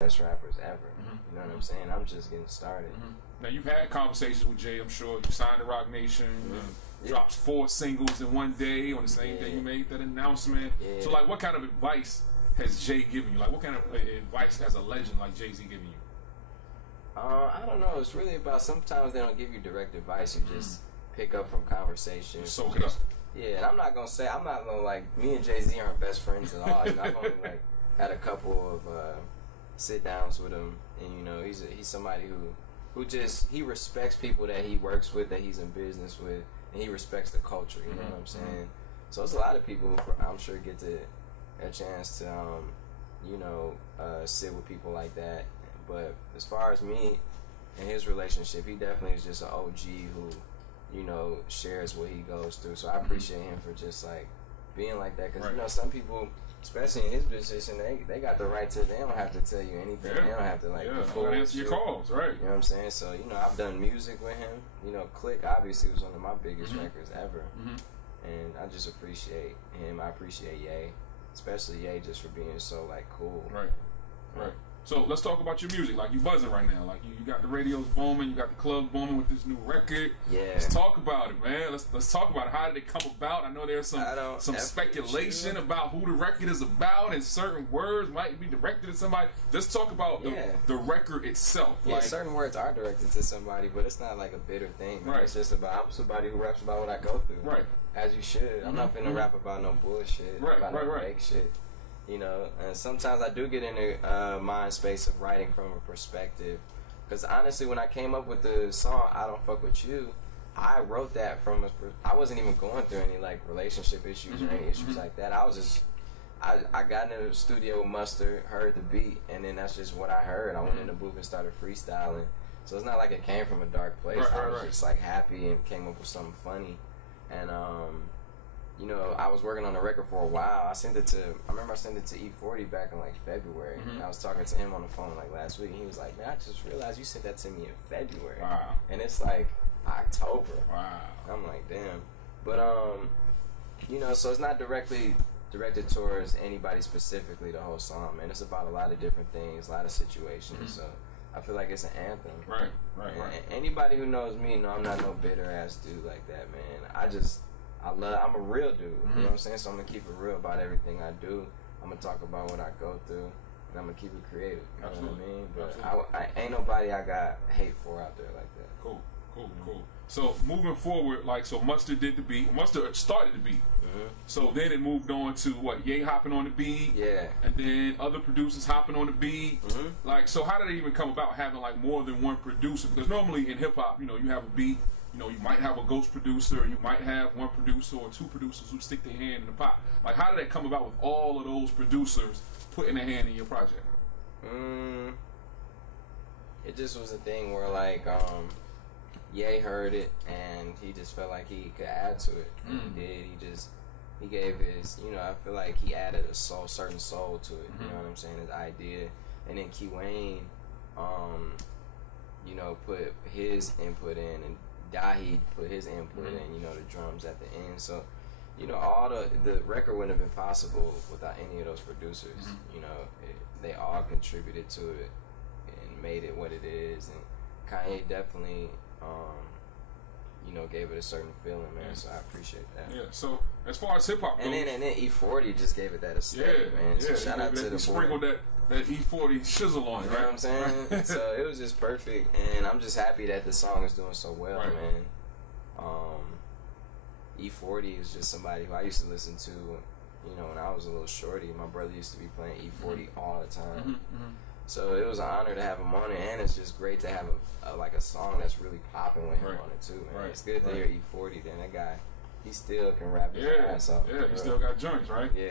best rappers ever. You know what I'm saying? I'm just getting started. Now you've had conversations with Jay, I'm sure. You signed to Roc Nation, dropped 4 singles in one day on the same day you made that announcement. So like, what kind of advice has Jay given you? Like, what kind of advice has a legend like Jay-Z given you? I don't know. It's really about, sometimes they don't give you direct advice. You just pick up from conversation. Soak it up. Yeah, and I'm not gonna like, me and Jay-Z aren't best friends at all. You know, I've only like had a couple of sit downs with him, and you know, he's somebody who just, he respects people that he works with, that he's in business with, and he respects the culture. You know what I'm saying? So it's a lot of people who I'm sure get a chance to sit with people like that. But as far as me and his relationship, he definitely is just an OG who, you know, shares what he goes through. So I appreciate him for just like being like that, because you know, some people, especially in his position, they got the right to, they don't have to tell you anything. They don't have to like answer your calls, right? You know what I'm saying? So, you know, I've done music with him. You know, Click obviously was one of my biggest records ever. And I just appreciate him. I appreciate Ye, especially Ye, just for being so like cool. Right. So let's talk about your music. Like, you buzzing right now. Like, you got the radios booming, you got the clubs booming with this new record. Yeah. Let's talk about it, man. Let's talk about it. How did it come about? I know there's some speculation about who the record is about, and certain words might be directed at somebody. Let's talk about the record itself. Yeah, like, certain words are directed to somebody, but it's not like a bitter thing. Man. It's just about, I'm somebody who raps about what I go through. Right. As you should. I'm not finna rap about no bullshit. About no fake shit. You know, and sometimes I do get in the mind space of writing from a perspective. Because honestly, when I came up with the song, I Don't Fuck With You, I wrote that from I wasn't even going through any like relationship issues or any issues like that. I was just, I got in the studio with Mustard, heard the beat, and then that's just what I heard. I went in the booth and started freestyling. So it's not like it came from a dark place. I was just like happy and came up with something funny. And you know, I was working on the record for a while. I remember I sent it to E40 back in like February. And I was talking to him on the phone like last week, and he was like, man, I just realized you sent that to me in February. Wow. And it's like October. Wow. I'm like, damn. But you know, so it's not directly directed towards anybody specifically, the whole song, man. It's about a lot of different things, a lot of situations. So I feel like it's an anthem. Right. Anybody who knows me know I'm not no bitter ass dude like that, man. I'm a real dude, you know what I'm saying? So I'm gonna keep it real about everything I do. I'm gonna talk about what I go through, and I'm gonna keep it creative. You know what I mean? But I ain't nobody I got hate for out there like that. Cool. So moving forward, like, so Mustard did the beat. Mustard started the beat. So then it moved on to what? Ye hopping on the beat. Yeah. And then other producers hopping on the beat. Like, so how did it even come about having like more than one producer? Because normally in hip hop, you know, you have a beat. You know, you might have a ghost producer, or you might have one producer or two producers who stick their hand in the pot. Like, how did that come about with all of those producers putting their hand in your project? It just was a thing where, like, Ye heard it, and he just felt like he could add to it. And he did. He gave his, you know, I feel like he added a certain soul to it. You know what I'm saying? His idea. And then Key Wayne, you know, put his input in, and Dahi put his input in, you know, the drums at the end. So, you know, all the record wouldn't have been possible without any of those producers. You know, they all contributed to it and made it what it is. And Kanye definitely, you know, gave it a certain feeling, man. So I appreciate that. Yeah. So as far as hip hop goes, and then E40 just gave it that aesthetic, man. So shout out to the boy. Sprinkled that E40 shizzle on it, you know what I'm saying? So it was just perfect, and I'm just happy that the song is doing so well, man. E40 is just somebody who I used to listen to, you know, when I was a little shorty. My brother used to be playing E40 all the time. So it was an honor to have him on it, and it's just great to have a song that's really popping with him on it too, man. It's good to hear E40. Then that guy, he still can rap his ass off. Yeah, he still got joints, right? Yeah.